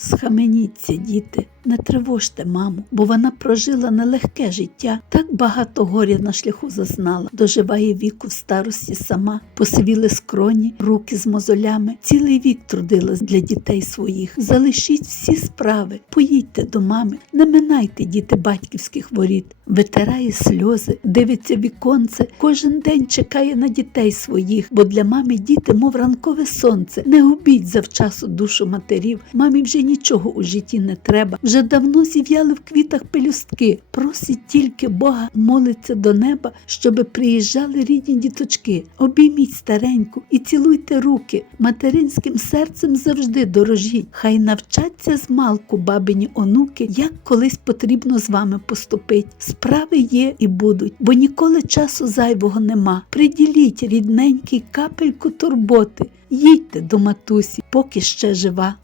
Схаменіться, діти, не тривожте маму, бо вона прожила нелегке життя, так багато горя на шляху зазнала, доживає віку в старості сама, посивіли скроні, руки з мозолями, цілий вік трудилась для дітей своїх. Залишіть всі справи, поїдьте до мами, не минайте діти батьківських воріт, витирає сльози, дивиться віконце, кожен день чекає на дітей своїх, бо для мами діти, мов ранкове сонце. Не губіть завчасу душу матерів. Мамі вже нічого у житті не треба. Вже давно зів'яли в квітах пелюстки. Просить тільки Бога, молиться до неба, щоби приїжджали рідні діточки. Обійміть стареньку і цілуйте руки. Материнським серцем завжди дорожіть. Хай навчаться з малку бабині онуки, як колись потрібно з вами поступить. Справи є і будуть, бо ніколи часу зайвого нема. Приділіть рідненький капельку турботи. Їдьте до матусі, поки ще жива.